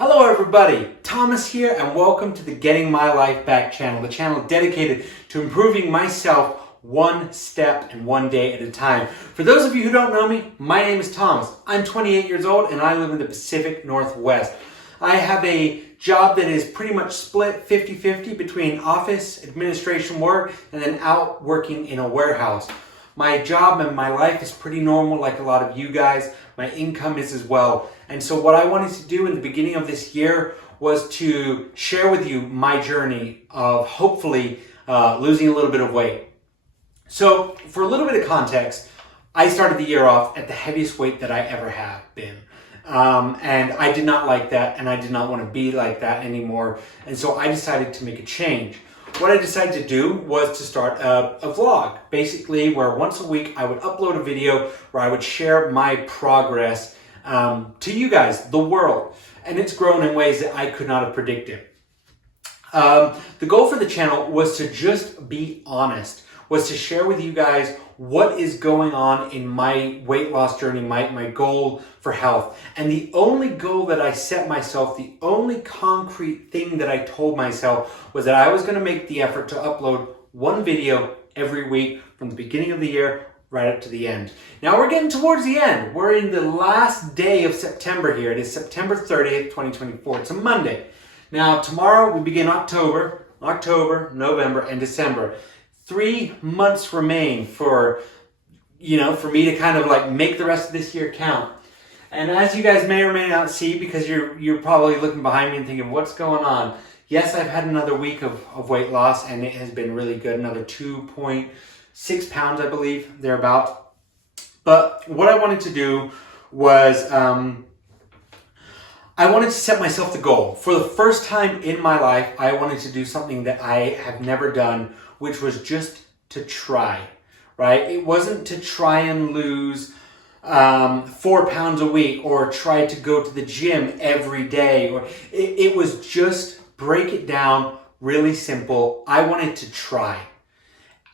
Hello everybody, Thomas here and welcome to the Getting My Life Back channel, the channel dedicated to improving myself one step and one day at a time. For those of you who don't know me, my name is Thomas. I'm 28 years old and I live in the Pacific Northwest. I have a job that is pretty much split 50-50 between office administration work and then out working in a warehouse. My job and my life is pretty normal like a lot of you guys. My income is as well. And so what I wanted to do in the beginning of this year was to share with you my journey of hopefully losing a little bit of weight. So for a little bit of context, I started the year off at the heaviest weight that I ever have been. And I did not like that, and I did not want to be like that anymore. And so I decided to make a change. What I decided to do was to start a vlog, basically where once a week I would upload a video where I would share my progress to you guys, the world. And it's grown in ways that I could not have predicted. The goal for the channel was to just be honest, was to share with you guys what is going on in my weight loss journey, my goal for health. And the only goal that I set myself, the only concrete thing that I told myself was that I was going to make the effort to upload one video every week from the beginning of the year right up to the end. Now we're getting towards the end. We're in the last day of September here. It is September 30th, 2024. It's a Monday. Now tomorrow we begin October, November, and December. 3 months remain for me to kind of like make the rest of this year count. And as you guys may or may not see, because you're probably looking behind me and thinking, what's going on? Yes, I've had another week of weight loss and it has been really good. Another 2.6 pounds, I believe, thereabout. But what I wanted to do was I wanted to set myself the goal. For the first time in my life, I wanted to do something that I have never done, which was just to try, right? It wasn't to try and lose 4 pounds a week or try to go to the gym every day. Or it was just break it down really simple. I wanted to try.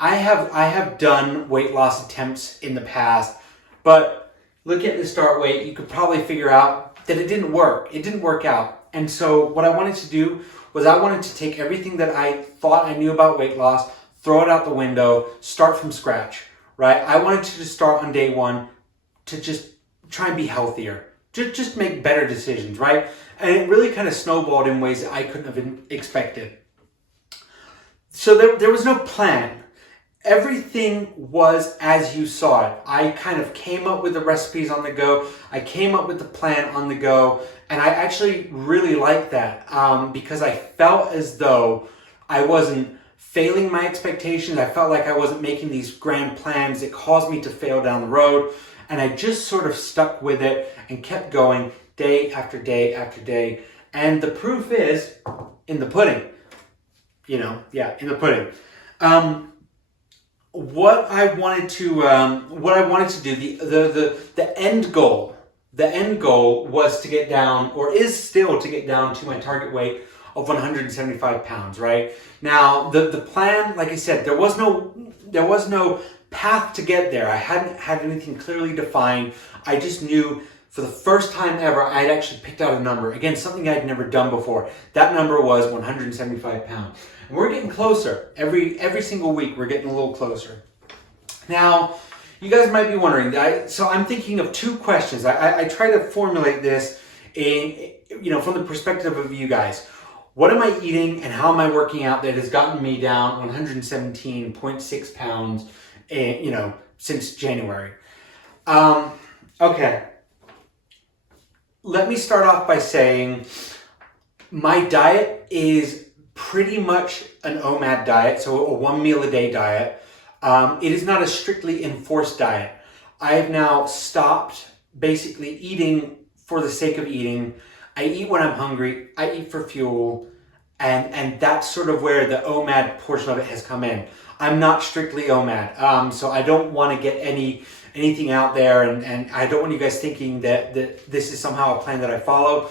I have done weight loss attempts in the past, but look at the start weight. You could probably figure out that it didn't work. It didn't work out. And so what I wanted to do was I wanted to take everything that I thought I knew about weight loss, throw it out the window, start from scratch, right? I wanted to just start on day one to just try and be healthier, just make better decisions, right? And it really kind of snowballed in ways that I couldn't have expected. So there was no plan. Everything was as you saw it. I kind of came up with the recipes on the go. I came up with the plan on the go. And I actually really liked that because I felt as though I wasn't failing my expectations. I felt like I wasn't making these grand plans that caused me to fail down the road. And I just sort of stuck with it and kept going day after day after day. And the proof is in the pudding. In the pudding. What I wanted to do, the end goal was to get down, or is still to get down to my target weight of 175 pounds, right? Now, the plan, like I said, there was no path to get there. I hadn't had anything clearly defined. I just knew for the first time ever, I'd actually picked out a number. Again, something I'd never done before. That number was 175 pounds. And we're getting closer. Every single week, we're getting a little closer. Now, you guys might be wondering, so I'm thinking of two questions. I try to formulate this from the perspective of you guys. What am I eating and how am I working out that has gotten me down 117.6 pounds, since January? Okay. Let me start off by saying my diet is pretty much an OMAD diet, so a 1 meal a day diet. It is not a strictly enforced diet. I have now stopped basically eating for the sake of eating. I eat when I'm hungry. I eat for fuel. And that's sort of where the OMAD portion of it has come in. I'm not strictly OMAD. So I don't want to get anything out there. And I don't want you guys thinking that this is somehow a plan that I follow.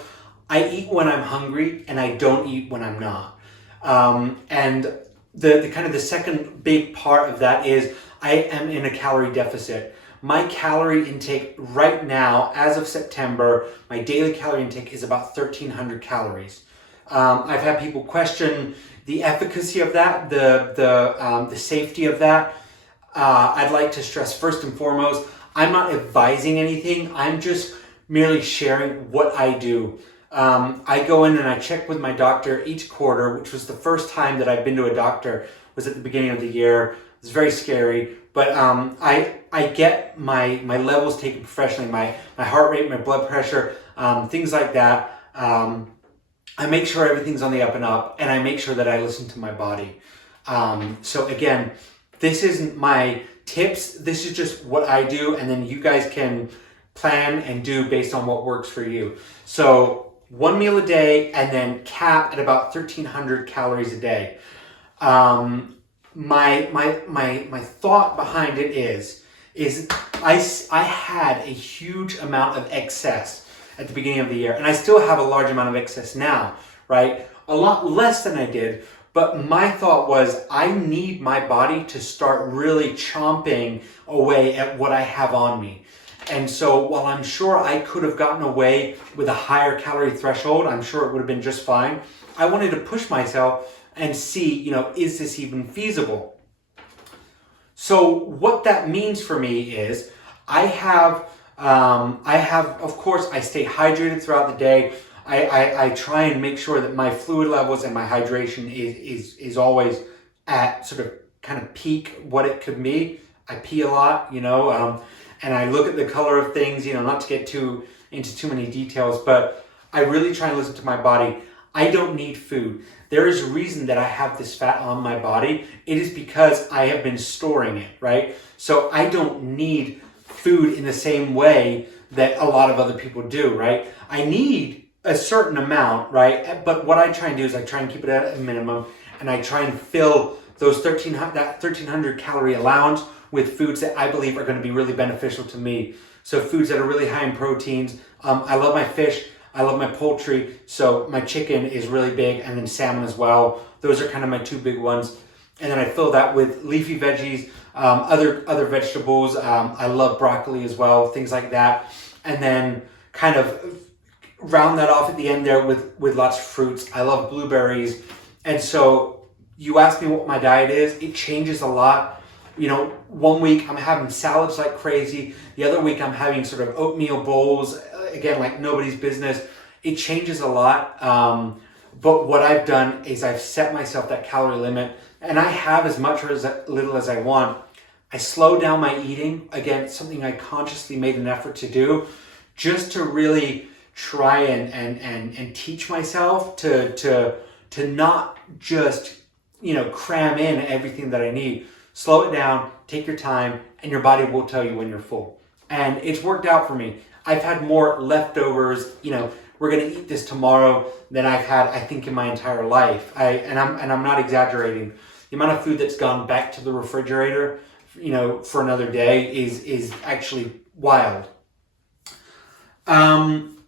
I eat when I'm hungry and I don't eat when I'm not. And the kind of the second big part of that is I am in a calorie deficit. my calorie intake right now, as of September, my daily calorie intake is about 1,300 calories. I've had people question the efficacy of that, the safety of that. I'd like to stress first and foremost, I'm not advising anything. I'm just merely sharing what I do. I go in and I check with my doctor each quarter, which was the first time that I've been to a doctor, was at the beginning of the year. It was very scary, but I get my levels taken professionally, my heart rate, my blood pressure, things like that. I make sure everything's on the up and up, and I make sure that I listen to my body. So again, this isn't my tips. This is just what I do, and then you guys can plan and do based on what works for you. So 1 meal a day, and then cap at about 1,300 calories a day. My thought behind it is I had a huge amount of excess at the beginning of the year, and I still have a large amount of excess now, right? A lot less than I did, but my thought was I need my body to start really chomping away at what I have on me. And so while I'm sure I could have gotten away with a higher calorie threshold, I'm sure it would have been just fine, I wanted to push myself and see, is this even feasible? So what that means for me is I have, of course, I stay hydrated throughout the day. I try and make sure that my fluid levels and my hydration is always at sort of kind of peak what it could be. I pee a lot, and I look at the color of things, not to get into too many details, but I really try and listen to my body. I don't need food. There is a reason that I have this fat on my body. It is because I have been storing it, right? So I don't need food in the same way that a lot of other people do, right? I need a certain amount, right? But what I try and do is I try and keep it at a minimum, and I try and fill those 1,300 calorie allowance with foods that I believe are going to be really beneficial to me. So foods that are really high in proteins. I love my fish. I love my poultry. So my chicken is really big, and then salmon as well. Those are kind of my two big ones. And then I fill that with leafy veggies, other vegetables. I love broccoli as well, things like that. And then kind of round that off at the end there with lots of fruits. I love blueberries. And so you ask me what my diet is, it changes a lot. 1 week I'm having salads like crazy. The other week I'm having sort of oatmeal bowls, again, like nobody's business. It changes a lot. But what I've done is I've set myself that calorie limit, and I have as much or as little as I want. I slow down my eating. Again, something I consciously made an effort to do, just to really try and teach myself to not just, cram in everything that I need. Slow it down, take your time, and your body will tell you when you're full. And it's worked out for me. I've had more leftovers, we're gonna eat this tomorrow, than I've had, I think, in my entire life. I'm not exaggerating. The amount of food that's gone back to the refrigerator, for another day is actually wild. Again,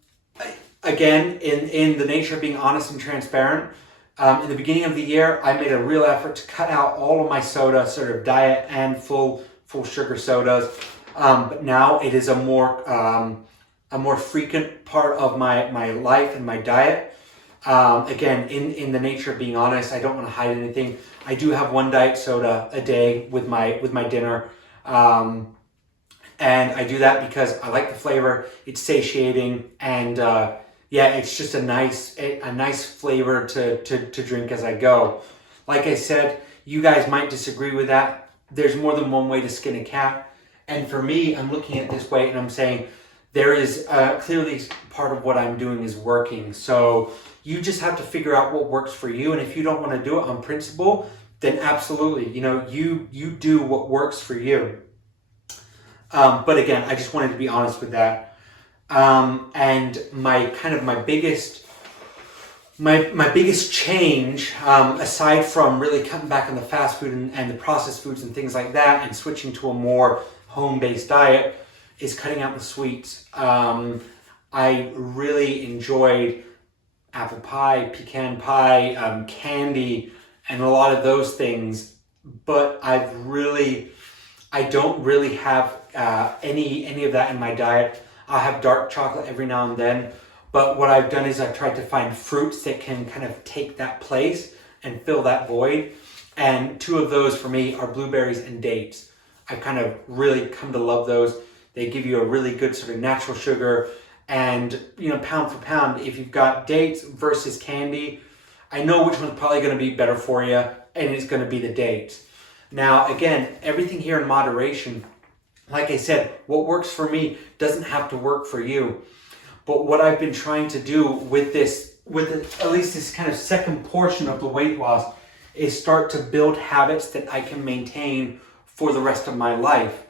in the nature of being honest and transparent, in the beginning of the year, I made a real effort to cut out all of my soda, sort of diet and full sugar sodas. But now it is a more frequent part of my life and my diet. Again, in the nature of being honest, I don't want to hide anything. I do have one diet soda a day with my dinner. And I do that because I like the flavor. It's satiating, and it's just a nice flavor to drink as I go. Like I said, you guys might disagree with that. There's more than one way to skin a cat. And for me, I'm looking at it this way and I'm saying there is clearly part of what I'm doing is working. So you just have to figure out what works for you. And if you don't want to do it on principle, then absolutely, you do what works for you. But again, I just wanted to be honest with that. And my biggest change, aside from really cutting back on the fast food and the processed foods and things like that, and switching to a more home-based diet, is cutting out the sweets. I really enjoyed apple pie, pecan pie, candy, and a lot of those things, but I don't really have any of that in my diet. I'll have dark chocolate every now and then, but what I've done is I've tried to find fruits that can kind of take that place and fill that void. And two of those for me are blueberries and dates. I've kind of really come to love those. They give you a really good sort of natural sugar, and pound for pound, if you've got dates versus candy, I know which one's probably going to be better for you, and it's going to be the dates. Now, again, everything here in moderation. Like I said, what works for me doesn't have to work for you. But what I've been trying to do with this, at least this kind of second portion of the weight loss, is start to build habits that I can maintain for the rest of my life,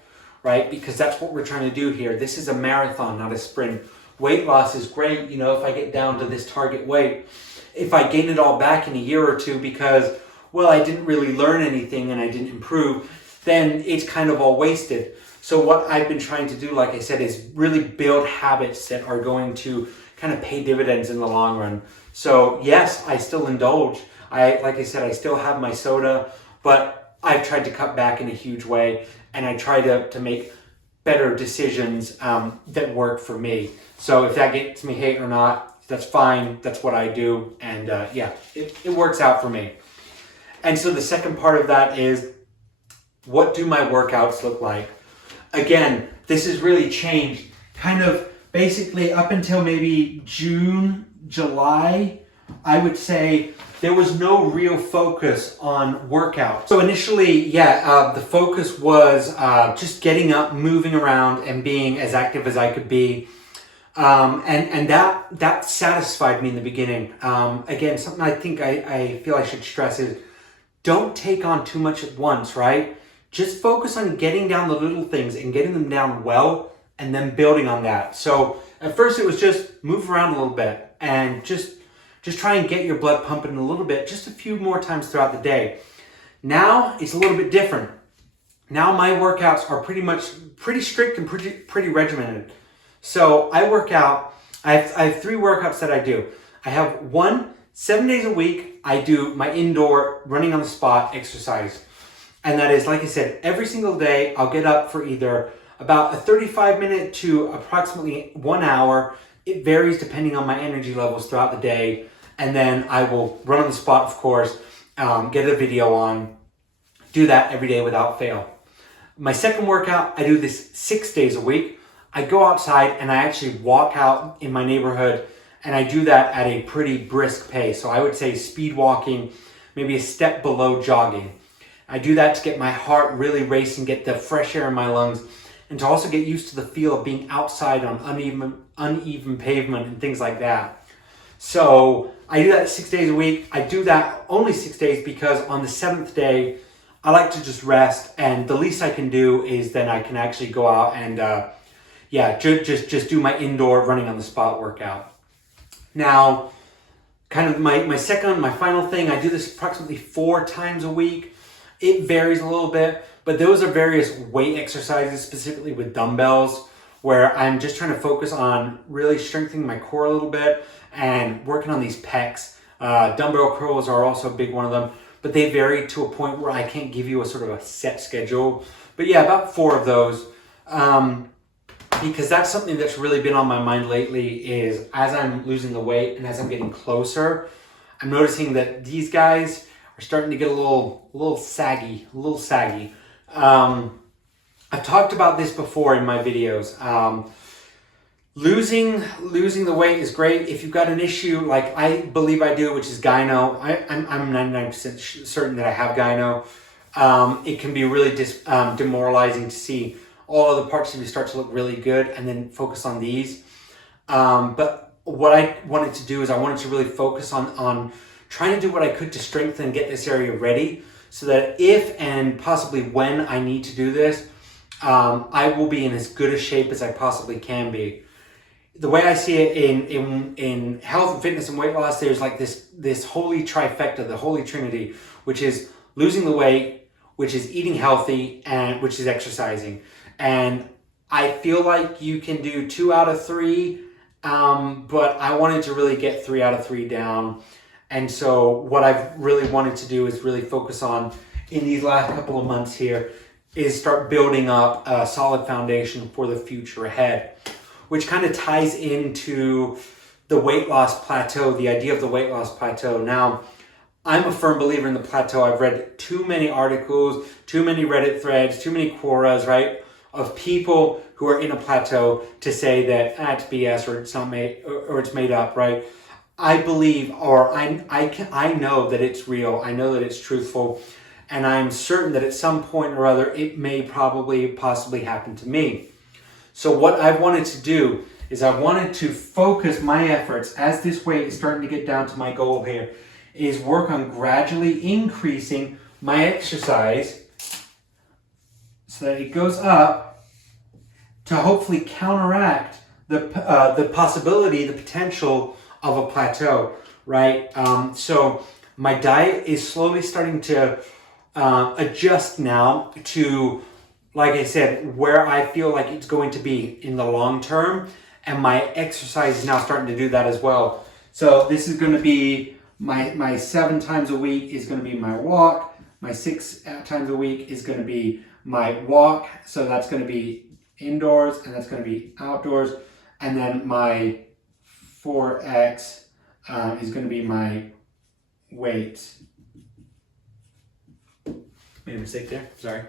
right? Because that's what we're trying to do here. This is a marathon, not a sprint. Weight loss is great, if I get down to this target weight. If I gain it all back in a year or two because, well, I didn't really learn anything and I didn't improve, then it's kind of all wasted. So what I've been trying to do, like I said, is really build habits that are going to kind of pay dividends in the long run. So yes, I still indulge. Like I said, I still have my soda, but I've tried to cut back in a huge way, and I try to make better decisions that work for me. So if that gets me hate or not, that's fine. That's what I do. And it works out for me. And so the second part of that is, what do my workouts look like? Again, this has really changed kind of basically up until maybe June, July, I would say there was no real focus on workouts. So initially, the focus was just getting up, moving around, and being as active as I could be. And that satisfied me in the beginning. Again, something I think I feel I should stress is, don't take on too much at once, right? Just focus on getting down the little things and getting them down well, and then building on that. So at first it was just move around a little bit and just try and get your blood pumping a little bit, just a few more times throughout the day. Now it's a little bit different. Now my workouts are pretty strict and pretty regimented. So I work out, I have 3 workouts that I do. I have 7 days a week, I do my indoor running on the spot exercise. And that is, like I said, every single day I'll get up for either about a 35-minute to approximately 1 hour. It varies depending on my energy levels throughout the day. And then I will run on the spot, of course, get a video on, do that every day without fail. My second workout, I do this 6 days a week. I go outside and I actually walk out in my neighborhood, and I do that at a pretty brisk pace. So I would say speed walking, maybe a step below jogging. I do that to get my heart really racing, get the fresh air in my lungs, and to also get used to the feel of being outside on uneven pavement and things like that. So I do that 6 days a week. I do that only 6 days because on the 7th day, I like to just rest, and the least I can do is then I can actually go out and just do my indoor running on the spot workout. Now, kind of my final thing, I do this approximately 4 times a week. It varies a little bit, but those are various weight exercises, specifically with dumbbells, where I'm just trying to focus on really strengthening my core a little bit and working on these pecs. Dumbbell curls are also a big one of them, but they vary to a point where I can't give you a sort of a set schedule. But yeah, about 4 of those. Because that's something that's really been on my mind lately, is as I'm losing the weight and as I'm getting closer, I'm noticing that these guys are starting to get a little saggy. I've talked about this before in my videos. Losing the weight is great. If you've got an issue like I believe I do, which is gyno, I'm 99% certain that I have gyno. It can be really demoralizing to see all other parts of you start to look really good and then focus on these. But what I wanted to do is I wanted to really focus on trying to do what I could to strengthen and get this area ready, so that if and possibly when I need to do this, I will be in as good a shape as I possibly can be. The way I see it in health and fitness and weight loss, there's like this holy trifecta, the holy trinity, which is losing the weight, which is eating healthy, and which is exercising. And I feel like you can do 2 out of 3, but I wanted to really get 3 out of 3 down. And so what I've really wanted to do is really focus on, in these last couple of months here, is start building up a solid foundation for the future ahead, which kind of ties into the weight loss plateau, the idea of the weight loss plateau. Now, I'm a firm believer in the plateau. I've read too many articles, too many Reddit threads, too many quoras, right, of people who are in a plateau to say that it's BS or it's not made or it's made up, right? I believe, or I know that it's real. I know that it's truthful, and I'm certain that at some point or other it may possibly happen to me. So what I wanted to do is I wanted to focus my efforts as this weight is starting to get down to my goal here, is work on gradually increasing my exercise so that it goes up to hopefully counteract the possibility, the potential of a plateau, right? So my diet is slowly starting to adjust now to, like I said, where I feel like it's going to be in the long term, and my exercise is now starting to do that as well. So this is going to be my 7 times a week is going to be my walk. My 6 times a week is going to be my walk. So that's going to be indoors and that's going to be outdoors. And then my 4x is going to be my weight. Made a mistake there, sorry.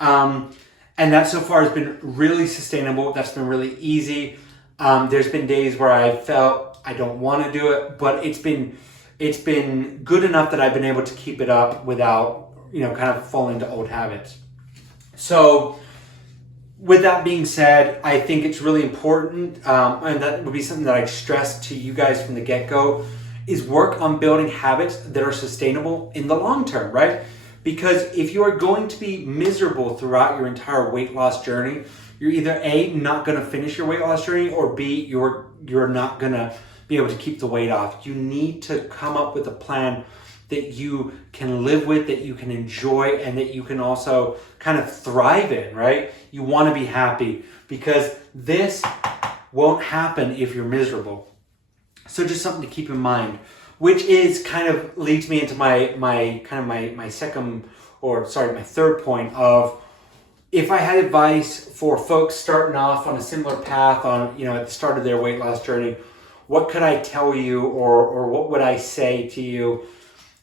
And that so far has been really sustainable. That's been really easy. There's been days where I felt I don't want to do it, but it's been good enough that I've been able to keep it up without, kind of falling into old habits. So with that being said, I think it's really important, and that would be something that I stress to you guys from the get-go, is work on building habits that are sustainable in the long term, right? Because if you are going to be miserable throughout your entire weight loss journey, you're either A, not going to finish your weight loss journey, or B, you're not going to be able to keep the weight off. You need to come up with a plan that you can live with, that you can enjoy, and that you can also kind of thrive in, right? You want to be happy, because this won't happen if you're miserable. So just something to keep in mind, which is kind of leads me into my third point of, if I had advice for folks starting off on a similar path on, at the start of their weight loss journey, what could I tell you, or what would I say to you?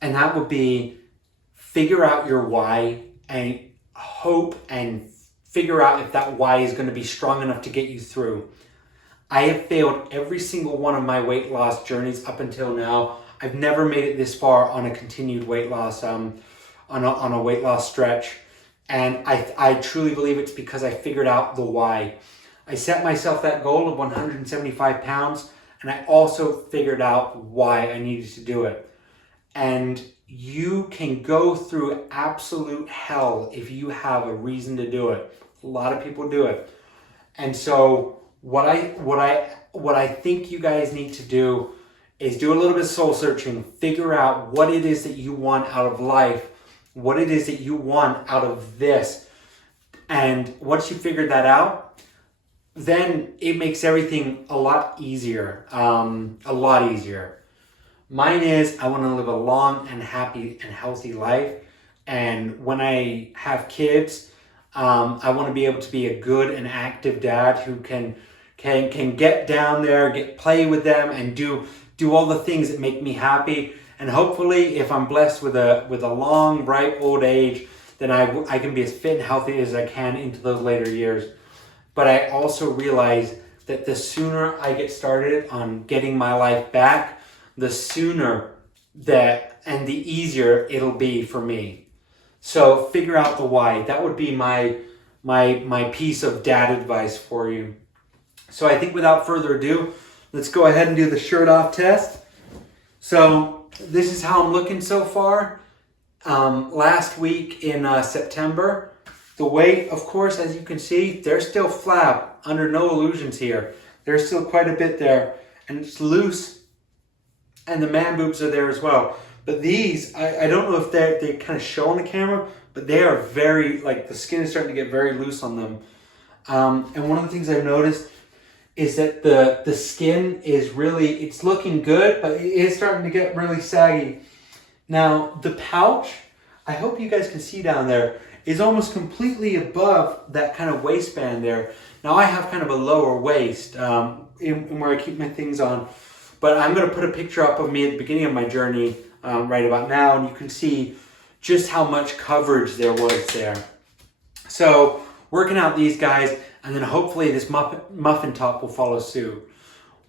And that would be, figure out your why and hope and figure out if that why is going to be strong enough to get you through. I have failed every single one of my weight loss journeys up until now. I've never made it this far on a continued weight loss, on a weight loss stretch. And I truly believe it's because I figured out the why. I set myself that goal of 175 pounds, and I also figured out why I needed to do it. And you can go through absolute hell if you have a reason to do it. A lot of people do it. And so what I think you guys need to do is do a little bit of soul searching, figure out what it is that you want out of life, what it is that you want out of this. And once you figure that out, then it makes everything a lot easier. Mine is, I want to live a long and happy and healthy life. And when I have kids, I want to be able to be a good and active dad who can get down there, play with them, and do all the things that make me happy. And hopefully, if I'm blessed with a long, ripe old age, then I can be as fit and healthy as I can into those later years. But I also realize that the sooner I get started on getting my life back, the sooner and the easier it'll be for me. So figure out the why. That would be my piece of dad advice for you. So I think without further ado, let's go ahead and do the shirt off test. So this is how I'm looking so far. Last week in September, the weight, of course, as you can see, there's still flab, under no illusions here. There's still quite a bit there, and it's loose, and the man boobs are there as well. But these, I don't know if they kind of show on the camera, but they are very, the skin is starting to get very loose on them. And one of the things I've noticed is that the skin is really, it's looking good, but it is starting to get really saggy. Now, the pouch, I hope you guys can see down there, is almost completely above that kind of waistband there. Now I have kind of a lower waist in where I keep my things on, but I'm going to put a picture up of me at the beginning of my journey right about now, and you can see just how much coverage there was there. So working out these guys, and then hopefully this muffin top will follow suit.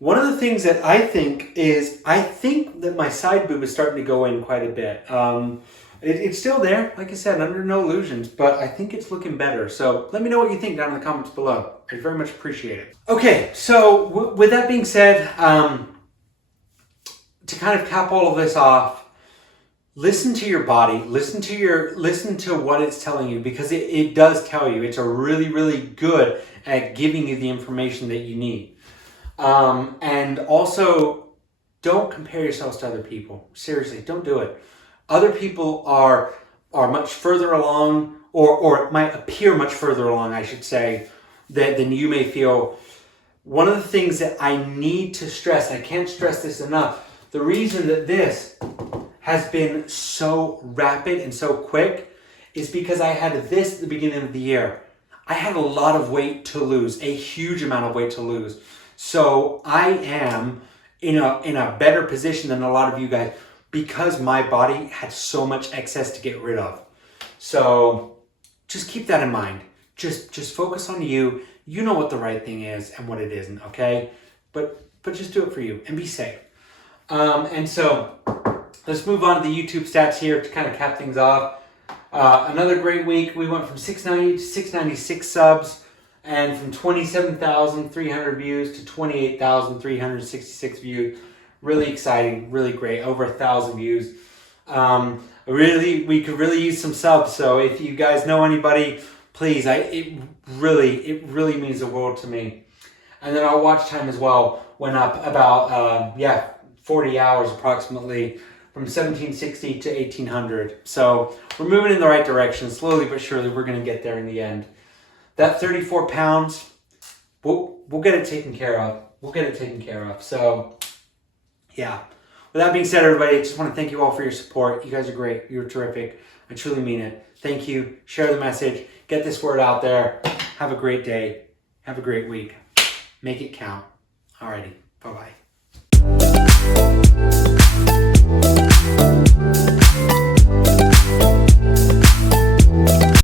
One of the things that I think that my side boob is starting to go in quite a bit. It's still there, like I said, under no illusions, but I think it's looking better. So let me know what you think down in the comments below. I'd very much appreciate it. Okay, so with that being said, to kind of cap all of this off, listen to your body, listen to what it's telling you, because it does tell you. It's a really, really good at giving you the information that you need. And also, don't compare yourselves to other people. Seriously, don't do it. Other people are much further along, or it might appear much further along, I should say, than you may feel. One of the things that I need to stress, I can't stress this enough, the reason that this has been so rapid and so quick is because I had this at the beginning of the year. I had a lot of weight to lose, a huge amount of weight to lose. So I am in a better position than a lot of you guys, because my body had so much excess to get rid of. So just keep that in mind. Just focus on you. You know what the right thing is and what it isn't, okay? But just do it for you and be safe. And so let's move on to the YouTube stats here to kind of cap things off. Another great week. We went from 690 to 696 subs, and from 27,300 views to 28,366 views. Really exciting, really great, over 1,000 views. We could really use some subs, so if you guys know anybody, please, it really means the world to me. And then our watch time as well went up about 40 hours approximately, from 1760 to 1800. So we're moving in the right direction, slowly but surely. We're going to get there in the end. That 34 pounds, we'll get it taken care of. We'll get it taken care of. So yeah. With that being said, everybody, I just want to thank you all for your support. You guys are great. You're terrific. I truly mean it. Thank you. Share the message. Get this word out there. Have a great day. Have a great week. Make it count. Alrighty. Bye-bye.